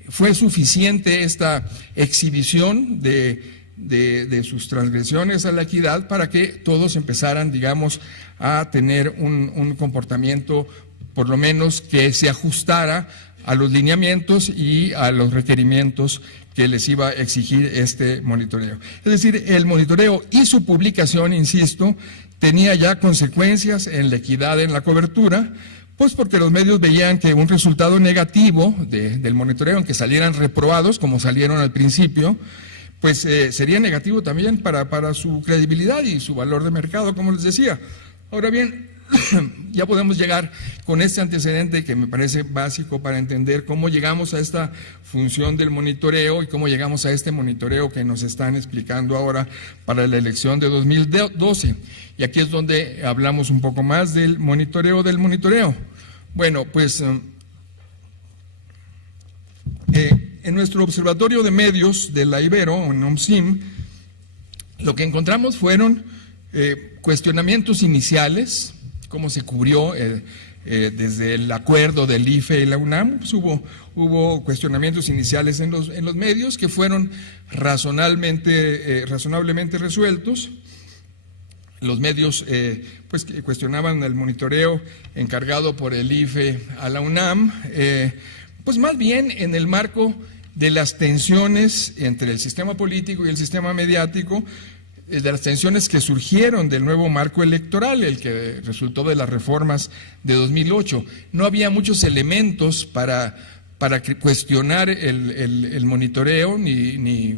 fue suficiente esta exhibición de sus transgresiones a la equidad para que todos empezaran, digamos, a tener un comportamiento por lo menos que se ajustara a los lineamientos y a los requerimientos que les iba a exigir este monitoreo. Es decir, el monitoreo y su publicación, insisto, tenía ya consecuencias en la equidad en la cobertura, pues porque los medios veían que un resultado negativo del monitoreo, aunque salieran reprobados, como salieron al principio, pues sería negativo también para su credibilidad y su valor de mercado, como les decía. Ahora bien, ya podemos llegar con este antecedente que me parece básico para entender cómo llegamos a esta función del monitoreo y cómo llegamos a este monitoreo que nos están explicando ahora para la elección de 2012. Y aquí es donde hablamos un poco más del monitoreo Bueno, pues en nuestro observatorio de medios de la Ibero, en OMSIM, lo que encontramos fueron cuestionamientos iniciales, cómo se cubrió desde el acuerdo del IFE y la UNAM. Pues hubo cuestionamientos iniciales en los medios que fueron razonablemente resueltos. Los medios pues cuestionaban el monitoreo encargado por el IFE a la UNAM, pues más bien en el marco de las tensiones entre el sistema político y el sistema mediático, de las tensiones que surgieron del nuevo marco electoral, el que resultó de las reformas de 2008. No había muchos elementos para cuestionar el monitoreo, ni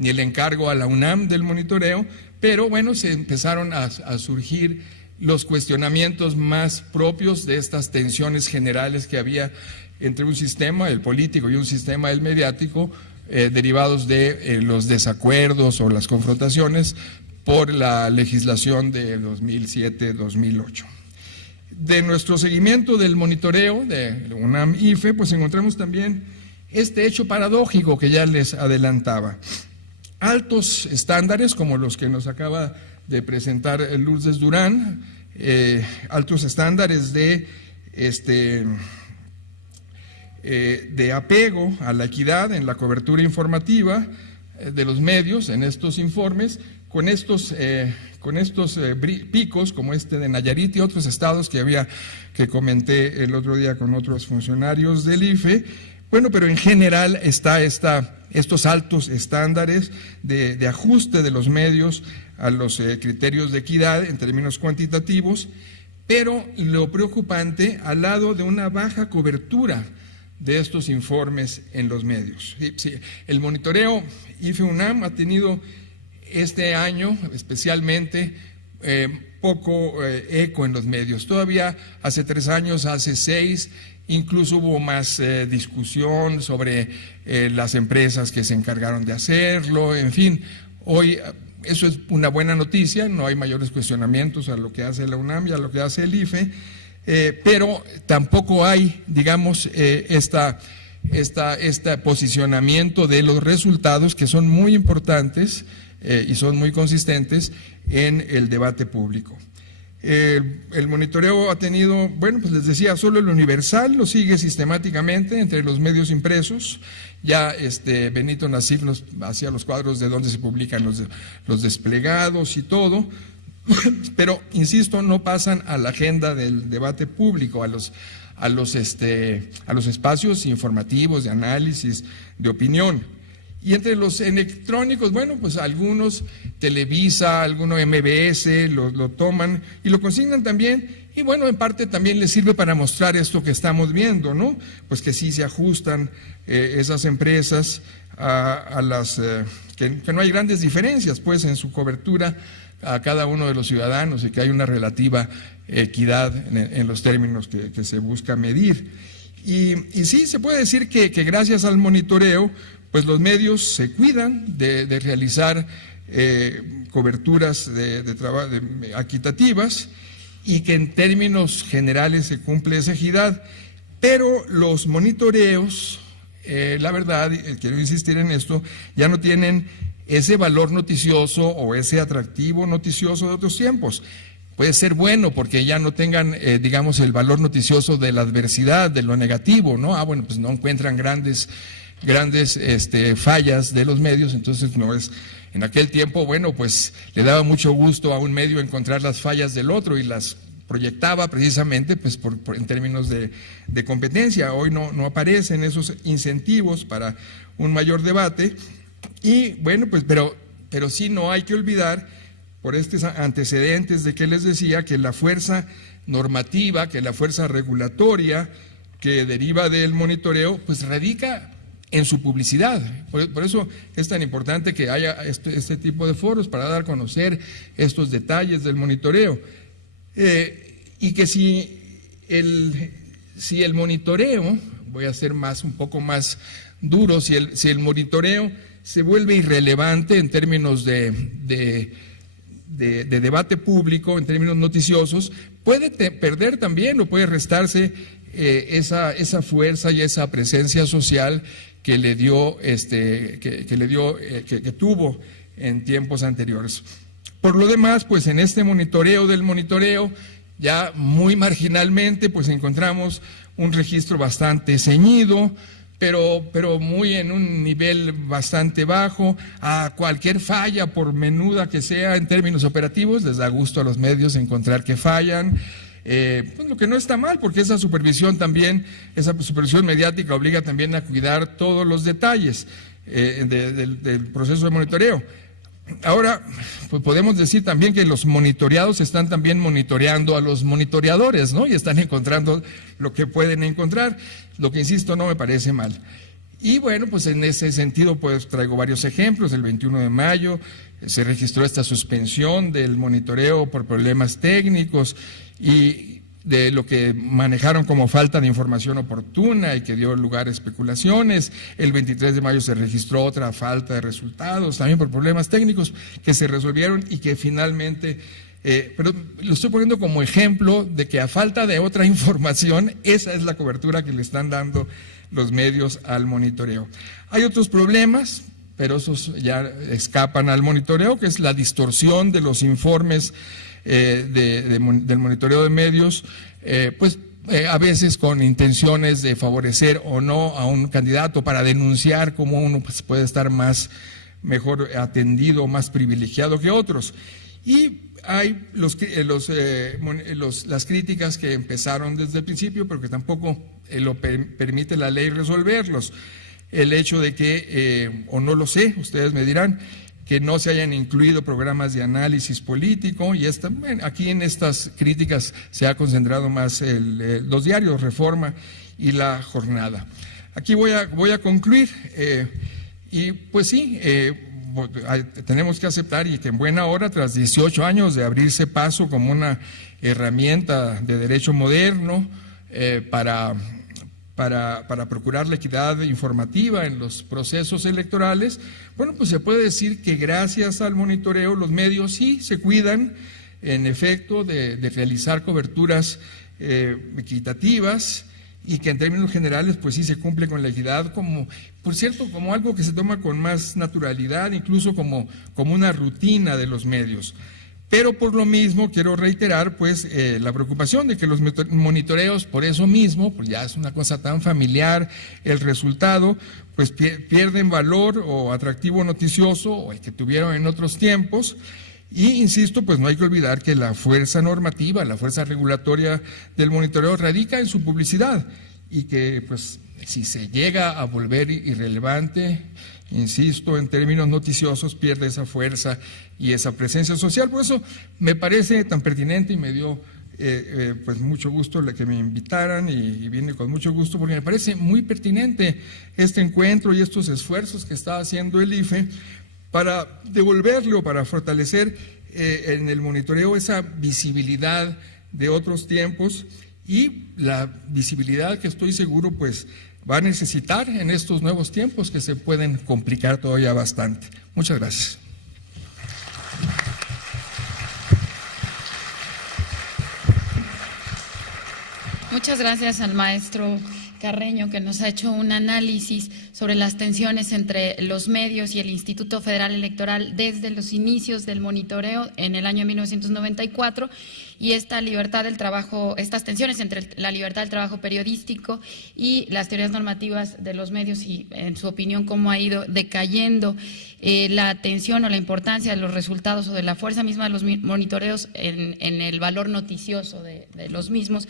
el encargo a la UNAM del monitoreo, pero bueno, se empezaron a surgir los cuestionamientos más propios de estas tensiones generales que había entre un sistema, el político, y un sistema, el mediático, derivados de los desacuerdos o las confrontaciones por la legislación de 2007-2008. De nuestro seguimiento del monitoreo de UNAM-IFE, pues encontramos también este hecho paradójico que ya les adelantaba. Altos estándares, como los que nos acaba de presentar Lourdes Durán, altos estándares de apego a la equidad en la cobertura informativa de los medios en estos informes, con estos picos como este de Nayarit y otros estados que comenté el otro día con otros funcionarios del IFE. Bueno, pero en general está estos altos estándares de ajuste de los medios a los criterios de equidad en términos cuantitativos, pero lo preocupante, al lado de una baja cobertura de estos informes en los medios. Sí, el monitoreo IFE-UNAM ha tenido este año especialmente poco eco en los medios. Todavía hace 3 años, hace 6, incluso hubo más discusión sobre las empresas que se encargaron de hacerlo, en fin. Hoy eso es una buena noticia, no hay mayores cuestionamientos a lo que hace la UNAM y a lo que hace el IFE, pero tampoco hay, digamos, este posicionamiento de los resultados que son muy importantes y son muy consistentes en el debate público. El monitoreo ha tenido, bueno, pues les decía, solo el Universal lo sigue sistemáticamente entre los medios impresos. Ya Benito Nasif nos hacía los cuadros de dónde se publican los desplegados y todo, pero insisto, no pasan a la agenda del debate público, a a los espacios informativos, de análisis, de opinión. Y entre los electrónicos, bueno, pues algunos Televisa, algunos MBS lo toman y lo consignan también, y bueno, en parte también les sirve para mostrar esto que estamos viendo, ¿no? Pues que sí se ajustan esas empresas a las, que no hay grandes diferencias, pues, en su cobertura a cada uno de los ciudadanos y que hay una relativa equidad en los términos que se busca medir. Y sí, se puede decir que gracias al monitoreo, pues los medios se cuidan de realizar coberturas equitativas y que en términos generales se cumple esa equidad, pero los monitoreos, la verdad, quiero insistir en esto, ya no tienen ese valor noticioso o ese atractivo noticioso de otros tiempos. Puede ser bueno porque ya no tengan, digamos, el valor noticioso de la adversidad, de lo negativo, ¿no? Bueno, pues no encuentran grandes fallas de los medios, entonces no es. En aquel tiempo, bueno, pues le daba mucho gusto a un medio encontrar las fallas del otro y las proyectaba precisamente pues en términos de competencia. Hoy no aparecen esos incentivos para un mayor debate y bueno, pues pero sí no hay que olvidar por estos antecedentes de que les decía que la fuerza normativa, que la fuerza regulatoria que deriva del monitoreo, pues radica en su publicidad. Por eso es tan importante que haya este tipo de foros para dar a conocer estos detalles del monitoreo. Y que si el monitoreo, voy a ser un poco más duro, si el monitoreo se vuelve irrelevante en términos de debate público, en términos noticiosos, puede perder también o puede restarse esa fuerza y esa presencia social que le dio que tuvo en tiempos anteriores. Por lo demás, pues en este monitoreo del monitoreo, ya muy marginalmente, pues encontramos un registro bastante ceñido, pero muy en un nivel bastante bajo. A cualquier falla, por menuda que sea en términos operativos, les da gusto a los medios encontrar que fallan. Pues lo que no está mal, porque esa supervisión mediática obliga también a cuidar todos los detalles del proceso de monitoreo. Ahora, pues podemos decir también que los monitoreados están también monitoreando a los monitoreadores, ¿no? Y están encontrando lo que pueden encontrar, lo que insisto no me parece mal. Y bueno, pues en ese sentido pues traigo varios ejemplos. El 21 de mayo se registró esta suspensión del monitoreo por problemas técnicos y de lo que manejaron como falta de información oportuna y que dio lugar a especulaciones. El 23 de mayo se registró otra falta de resultados, también por problemas técnicos que se resolvieron y que finalmente, pero lo estoy poniendo como ejemplo de que a falta de otra información, esa es la cobertura que le están dando los medios al monitoreo. Hay otros problemas, pero esos ya escapan al monitoreo, que es la distorsión de los informes del monitoreo de medios, a veces con intenciones de favorecer o no a un candidato para denunciar cómo uno pues, puede estar mejor atendido, más privilegiado que otros. Y hay las críticas que empezaron desde el principio, pero que tampoco lo permite la ley resolverlos. El hecho de que, o no lo sé, ustedes me dirán, que no se hayan incluido programas de análisis político, y aquí en estas críticas se ha concentrado más los diarios Reforma y La Jornada. Aquí voy a concluir, y pues sí, tenemos que aceptar y que en buena hora, tras 18 años de abrirse paso como una herramienta de derecho moderno para procurar la equidad informativa en los procesos electorales, bueno, pues se puede decir que gracias al monitoreo los medios sí se cuidan, en efecto, de realizar coberturas equitativas y que en términos generales pues sí se cumple con la equidad como, por cierto, como algo que se toma con más naturalidad, incluso como una rutina de los medios. Pero por lo mismo quiero reiterar pues la preocupación de que los monitoreos, por eso mismo, pues ya es una cosa tan familiar, el resultado, pues pierden valor o atractivo noticioso, o el que tuvieron en otros tiempos, Y insisto, pues no hay que olvidar que la fuerza normativa, la fuerza regulatoria del monitoreo radica en su publicidad y que pues si se llega a volver irrelevante, insisto, en términos noticiosos, pierde esa fuerza y esa presencia social. Por eso me parece tan pertinente y me dio pues mucho gusto que me invitaran y vine con mucho gusto porque me parece muy pertinente este encuentro y estos esfuerzos que está haciendo el IFE para devolverle o para fortalecer en el monitoreo esa visibilidad de otros tiempos y la visibilidad que estoy seguro pues va a necesitar en estos nuevos tiempos que se pueden complicar todavía bastante. Muchas gracias. Muchas gracias al maestro Carreño, que nos ha hecho un análisis sobre las tensiones entre los medios y el Instituto Federal Electoral desde los inicios del monitoreo en el año 1994 y esta libertad del trabajo, estas tensiones entre la libertad del trabajo periodístico y las teorías normativas de los medios y, en su opinión, cómo ha ido decayendo la atención o la importancia de los resultados o de la fuerza misma de los monitoreos en el valor noticioso de los mismos.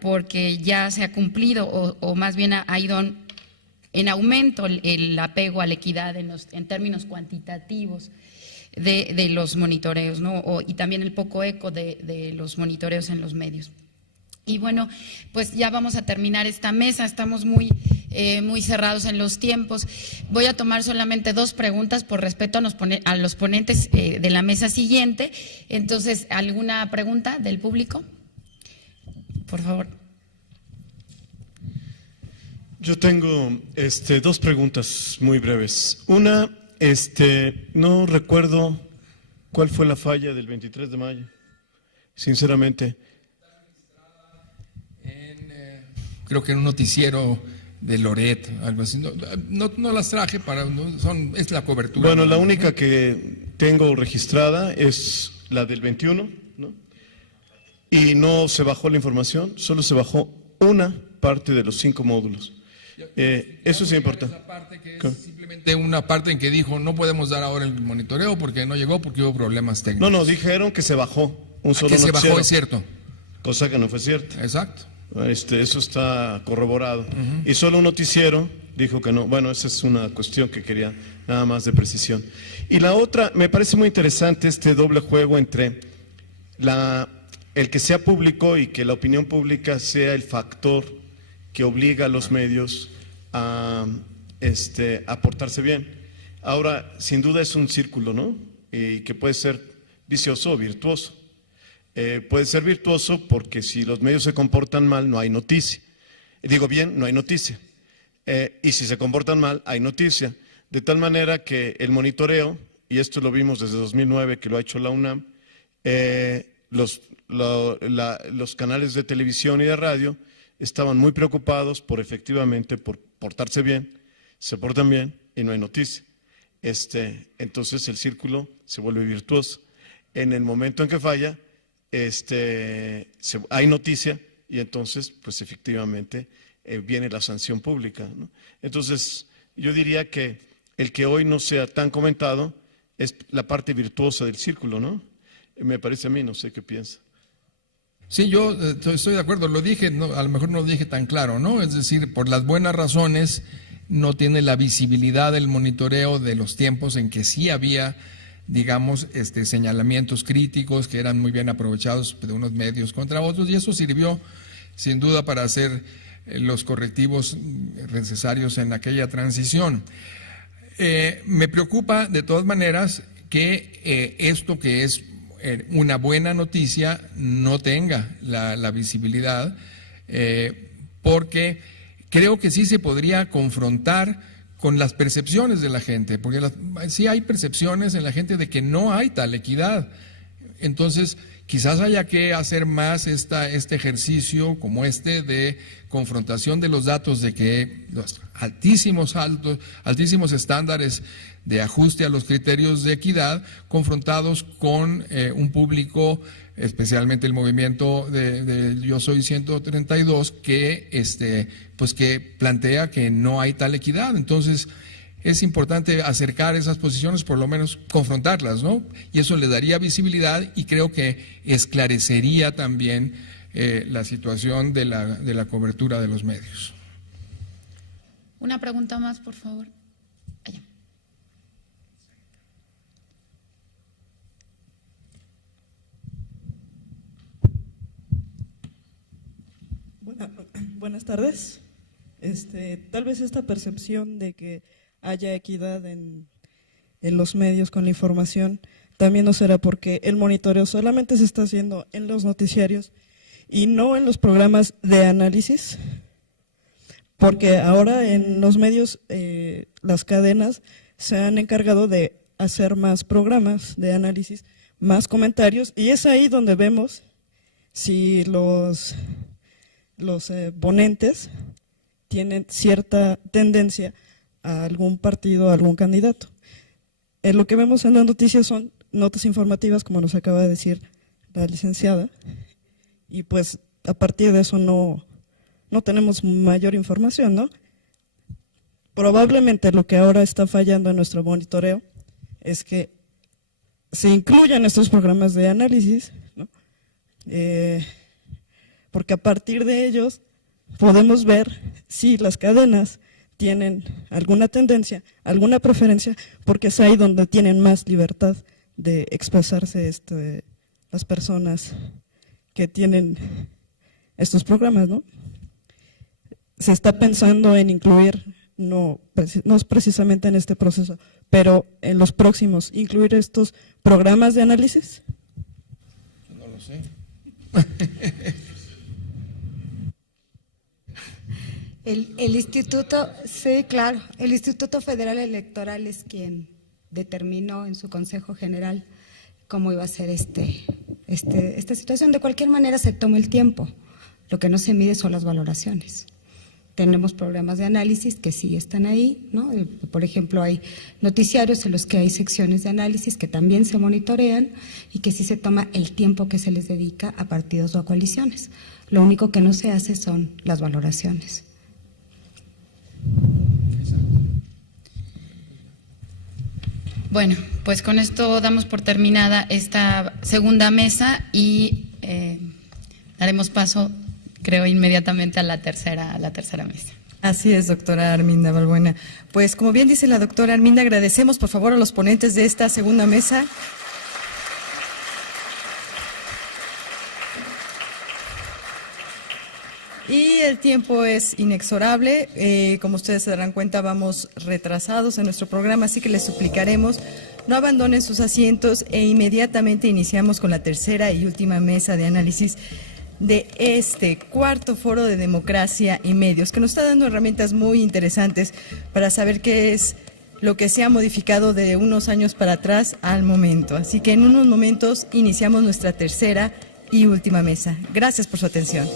Porque ya se ha cumplido o más bien ha ido en aumento el apego a la equidad en términos cuantitativos de los monitoreos, ¿no? Y también el poco eco de los monitoreos en los medios. Y bueno, pues ya vamos a terminar esta mesa, estamos muy cerrados en los tiempos. Voy a tomar solamente 2 preguntas por respeto a los ponentes de la mesa siguiente. Entonces, ¿alguna pregunta del público? Por favor. Yo tengo 2 preguntas muy breves. Una, no recuerdo cuál fue la falla del 23 de mayo, sinceramente. Creo que en un noticiero de Loret, algo así. No las traje es la cobertura. Bueno, la única que tengo registrada es la del 21, ¿no? Y no se bajó la información, solo se bajó una parte de los 5 módulos. Eso es importante. Esa parte que es simplemente una parte en que dijo no podemos dar ahora el monitoreo porque no llegó porque hubo problemas técnicos. No, dijeron que se bajó un solo que se noticiero. bajó, es cierto. Cosa que no fue cierta. Exacto. Eso está corroborado. Y solo un noticiero dijo que no. Bueno, esa es una cuestión que quería nada más de precisión. Y la otra, me parece muy interesante este doble juego entre el que sea público y que la opinión pública sea el factor que obliga a los medios a portarse bien. Ahora, sin duda es un círculo, ¿no? Y que puede ser vicioso o virtuoso. Puede ser virtuoso porque si los medios se comportan mal, no hay noticia. Digo bien, no hay noticia. Y si se comportan mal, hay noticia. De tal manera que el monitoreo, y esto lo vimos desde 2009 que lo ha hecho la UNAM, los canales de televisión y de radio estaban muy preocupados efectivamente por portarse bien, se portan bien y no hay noticia. Entonces el círculo se vuelve virtuoso. En el momento en que falla, hay noticia y entonces pues efectivamente viene la sanción pública, ¿no? Entonces yo diría que el que hoy no sea tan comentado es la parte virtuosa del círculo, ¿no? Me parece a mí, no sé qué piensa. Sí, yo estoy de acuerdo, lo dije, a lo mejor no lo dije tan claro, ¿no? Es decir, por las buenas razones no tiene la visibilidad del monitoreo de los tiempos en que sí había, digamos, señalamientos críticos que eran muy bien aprovechados de unos medios contra otros y eso sirvió sin duda para hacer los correctivos necesarios en aquella transición. Me preocupa de todas maneras que esto que es una buena noticia no tenga la visibilidad, porque creo que sí se podría confrontar con las percepciones de la gente, porque sí hay percepciones en la gente de que no hay tal equidad. Entonces, quizás haya que hacer más este ejercicio como de confrontación de los datos, de que los altísimos estándares de ajuste a los criterios de equidad, confrontados con un público, especialmente el movimiento de Yo Soy 132, que plantea que no hay tal equidad. Entonces, es importante acercar esas posiciones, por lo menos confrontarlas, ¿no? Y eso le daría visibilidad y creo que esclarecería también la situación de la cobertura de los medios. Una pregunta más, por favor. Allá. Buenas tardes. Tal vez esta percepción de que haya equidad en los medios con la información también no será porque el monitoreo solamente se está haciendo en los noticiarios y no en los programas de análisis, porque ahora en los medios las cadenas se han encargado de hacer más programas de análisis, más comentarios, y es ahí donde vemos si los ponentes tienen cierta tendencia a algún partido, a algún candidato. Lo que vemos en las noticias son notas informativas, como nos acaba de decir la licenciada, y pues a partir de eso no tenemos mayor información, ¿no? Probablemente lo que ahora está fallando en nuestro monitoreo es que se incluyan estos programas de análisis, ¿no? Porque a partir de ellos podemos ver si las cadenas tienen alguna tendencia, alguna preferencia, porque es ahí donde tienen más libertad de expresarse las personas que tienen estos programas, ¿no? Se está pensando en incluir, no es precisamente en este proceso, pero en los próximos, incluir estos programas de análisis. No lo sé. El instituto, sí, claro, el Instituto Federal Electoral es quien determinó en su Consejo General cómo iba a ser esta situación. De cualquier manera se toma el tiempo, lo que no se mide son las valoraciones. Tenemos programas de análisis que sí están ahí, ¿no? Por ejemplo, hay noticiarios en los que hay secciones de análisis que también se monitorean y que sí se toma el tiempo que se les dedica a partidos o a coaliciones. Lo único que no se hace son las valoraciones. Bueno, pues con esto damos por terminada esta segunda mesa y daremos paso, creo, inmediatamente a la tercera mesa. Así es, doctora Arminda Balbuena. Pues como bien dice la doctora Arminda, agradecemos por favor a los ponentes de esta segunda mesa. Y el tiempo es inexorable, como ustedes se darán cuenta vamos retrasados en nuestro programa, así que les suplicaremos no abandonen sus asientos e inmediatamente iniciamos con la tercera y última mesa de análisis de este cuarto foro de democracia y medios, que nos está dando herramientas muy interesantes para saber qué es lo que se ha modificado de unos años para atrás al momento. Así que en unos momentos iniciamos nuestra tercera y última mesa. Gracias por su atención.